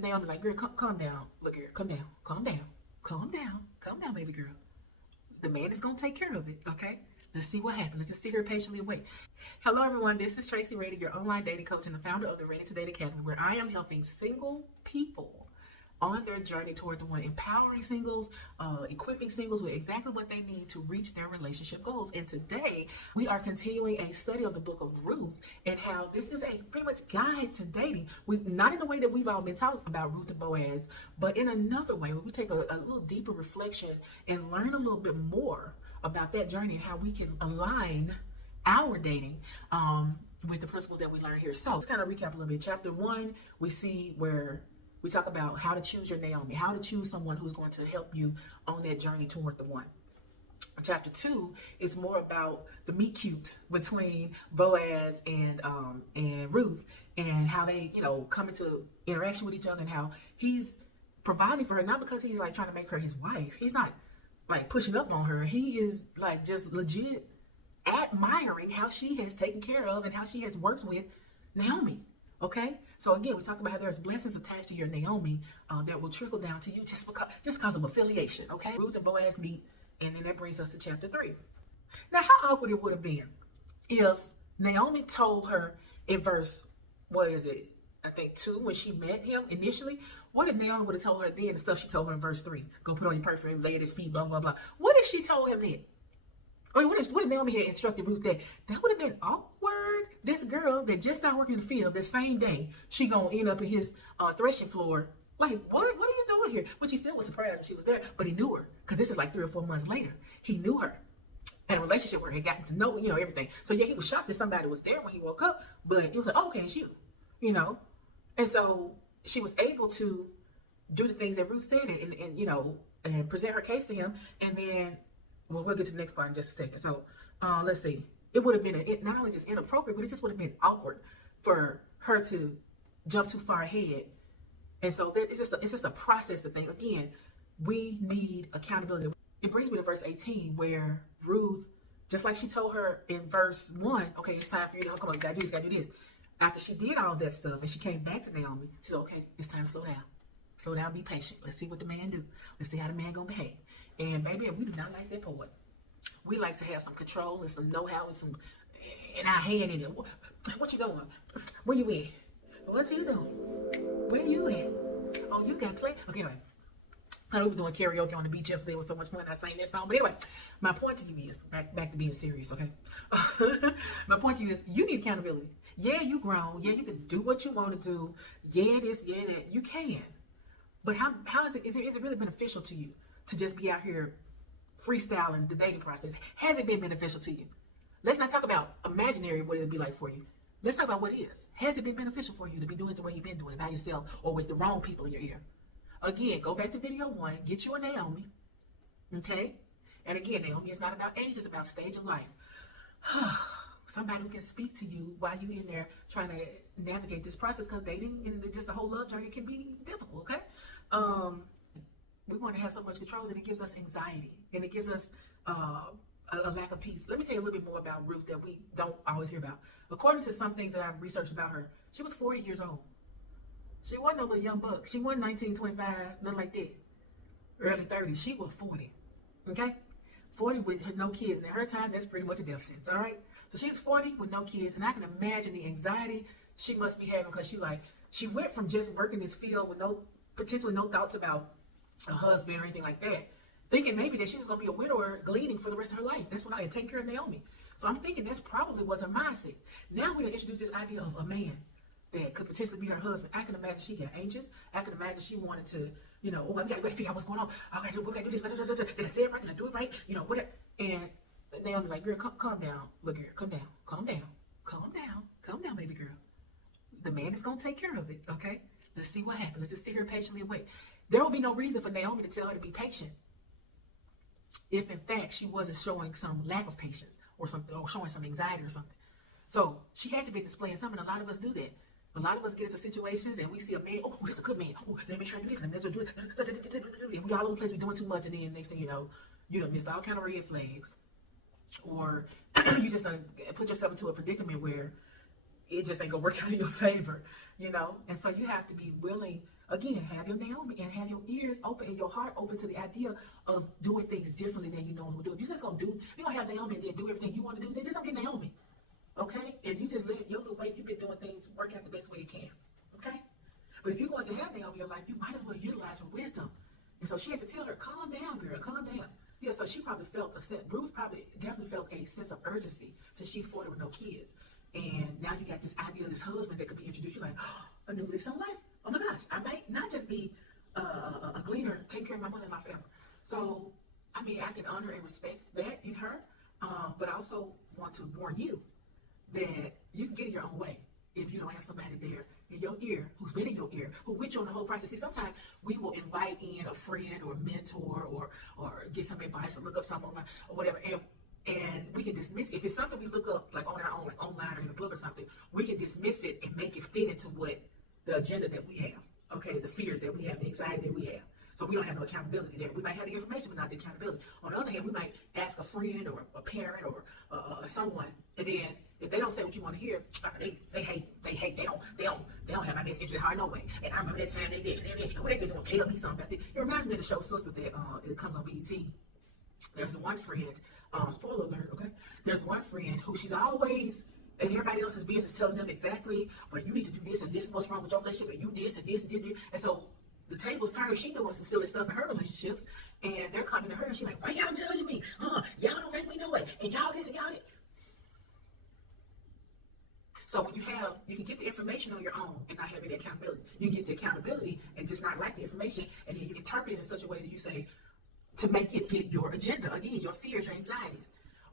Naomi like, girl, calm down. Look here, calm down, calm down, baby girl. The man is gonna take care of it, okay? Let's see what happens. Let's just sit here patiently and wait. Hello, everyone. This is Tracy, your online dating coach and the founder of the Ready to Date Academy, where I am helping single people on their journey toward the one, empowering singles, equipping singles with exactly what they need to reach their relationship goals. And today we are continuing a study of the book of Ruth and how this is a pretty much guide to dating. Not in the way that we've all been talking about Ruth and Boaz, but in another way where we take a little deeper reflection and learn a little bit more about that journey and how we can align our dating with the principles that we learn here. So let's kind of recap a little bit. Chapter 1, we see where we talk about how to choose your Naomi, how to choose someone who's going to help you on that journey toward the one. Chapter 2 is more about the meet cute between Boaz and Ruth, and how they, come into interaction with each other, and how he's providing for her, not because he's like trying to make her his wife. He's not like pushing up on her. He is like just legit admiring how she has taken care of and how she has worked with Naomi. Okay, so again, we talked about how there's blessings attached to your Naomi that will trickle down to you just because of affiliation. Okay, Ruth and Boaz meet, and then that brings us to chapter 3. Now, how awkward it would have been if Naomi told her in verse, I think 2, when she met him initially. What if Naomi would have told her then the stuff she told her in verse 3? Go put on your perfume, lay at his feet, blah, blah, blah. What if she told him that? I mean, what if Naomi had instructed Ruth that? That would have been awkward. This girl that just started working in the field, the same day, she gonna end up in his threshing floor. Like, what are you doing here? Which he still was surprised when she was there, but he knew her. Because this is like 3 or 4 months later. He knew her. Had a relationship with her, had gotten to know, everything. So yeah, he was shocked that somebody was there when he woke up, but he was like, oh, okay, it's you. And so she was able to do the things that Ruth said and present her case to him. And then, we'll get to the next part in just a second. So let's see. It would have been not only just inappropriate, but it just would have been awkward for her to jump too far ahead. And so it's just a process to think. Again, we need accountability. It brings me to verse 18, where Ruth, just like she told her in verse 1, okay, it's time for you to come on, you gotta do this. After she did all that stuff and she came back to Naomi, she said, okay, it's time to slow down. Slow down, be patient. Let's see what the man do. Let's see how the man gonna behave. And baby, we do not like that part. We like to have some control and some know-how and some in our hand in it. What you doing? Where you at? What you doing? Where you at? Oh, you got play? Okay, anyway. I know we were doing karaoke on the beach yesterday. It was so much fun. I sang that song. But anyway, my point to you is, back to being serious, okay? My point to you is, you need accountability. Yeah, you grown. Yeah, you can do what you want to do. Yeah, this, yeah, that. You can. But how is it really beneficial to you to just be out here freestyling the dating process? Has it been beneficial to you? Let's not talk about imaginary what it would be like for you. Let's talk about what it is. Has it been beneficial for you to be doing it the way you've been doing it by yourself or with the wrong people in your ear? Again, go back to video 1. Get you a Naomi. Okay? And again, Naomi is not about age. It's about stage of life. Somebody who can speak to you while you're in there trying to navigate this process, because dating and just the whole love journey can be difficult, okay? We want to have so much control that it gives us anxiety and it gives us a lack of peace. Let me tell you a little bit more about Ruth that we don't always hear about. According to some things that I've researched about her, she was 40 years old. She wasn't no little young buck. She wasn't 19, 25, nothing like that. Early 30s. She was 40, okay? 40 with no kids. And at her time, that's pretty much a death sentence, all right? So she was 40 with no kids, and I can imagine the anxiety she must be having, because she went from just working this field with potentially no thoughts about a husband or anything like that, thinking maybe that she was going to be a widower gleaning for the rest of her life. That's what I had taken care of Naomi. So I'm thinking that's probably was her mindset. Now we're going to introduce this idea of a man that could potentially be her husband. I can imagine she got anxious. I can imagine she wanted to, oh, I got to figure out what's going on. We got to do this. Did I say it right? Did I do it right? Whatever. And Naomi's like, girl, calm down. Look here, calm down, baby girl. The man is going to take care of it, okay? Let's see what happens. Let's just sit here patiently and wait. There will be no reason for Naomi to tell her to be patient if, in fact, she wasn't showing some lack of patience or something, or showing some anxiety or something. So she had to be displaying something. A lot of us do that. A lot of us get into situations and we see a man, oh, this is a good man. Oh, let me try to do this. Let me do it. And we all over the place, we're doing too much. And then next thing you know, you done missed all kind of red flags. Or you just done put yourself into a predicament where it just ain't gonna work out in your favor, you know? And so you have to be willing, again, have your Naomi and have your ears open and your heart open to the idea of doing things differently than you normally do. If you're just gonna have Naomi and then do everything you want to do, then just don't get Naomi. Okay? And you just let your way you've been doing things work out the best way you can. Okay? But if you're going to have Naomi in your life, you might as well utilize her wisdom. And so she had to tell her, calm down, girl, calm down. Yeah, so she probably felt Ruth probably definitely felt a sense of urgency since she's 40 with no kids. And now you got this idea of this husband that could be introduced. You're like, oh, a new lease on life. Oh my gosh, I might not just be a gleaner, taking care of my mother-in-law forever. So, I mean, I can honor and respect that in her, but I also want to warn you that you can get in your own way if you don't have somebody there in your ear, who's been in your ear, who with you on the whole process. See, sometimes we will invite in a friend or a mentor or get some advice or look up something online or whatever, and we can dismiss it. If it's something we look up like on our own, like online or in a book or something, we can dismiss it and make it fit into what the agenda that we have, okay, the fears that we have, the anxiety that we have. So we don't have no accountability there. We might have the information, but not the accountability. On the other hand, we might ask a friend or a parent or someone, and then if they don't say what you want to hear, they hate. They don't have my best interest at heart no way. And I remember that time they did. Who they just gonna tell me something about it? It reminds me of the show Sisters that it comes on BET. There's one friend. Spoiler alert. Okay. There's one friend who she's always. And everybody else's business telling them exactly, well, you need to do this and this is what's wrong with your relationship, and you this and this and this. And so the tables turn, she doing some silly stuff in her relationships, and they're coming to her and she's like, why y'all judging me? Y'all don't make me know it, and y'all this and y'all that. So when you can get the information on your own and not having the accountability. You can get the accountability and just not like the information, and then you interpret it in such a way that you say, to make it fit your agenda. Again, your fears, your anxieties.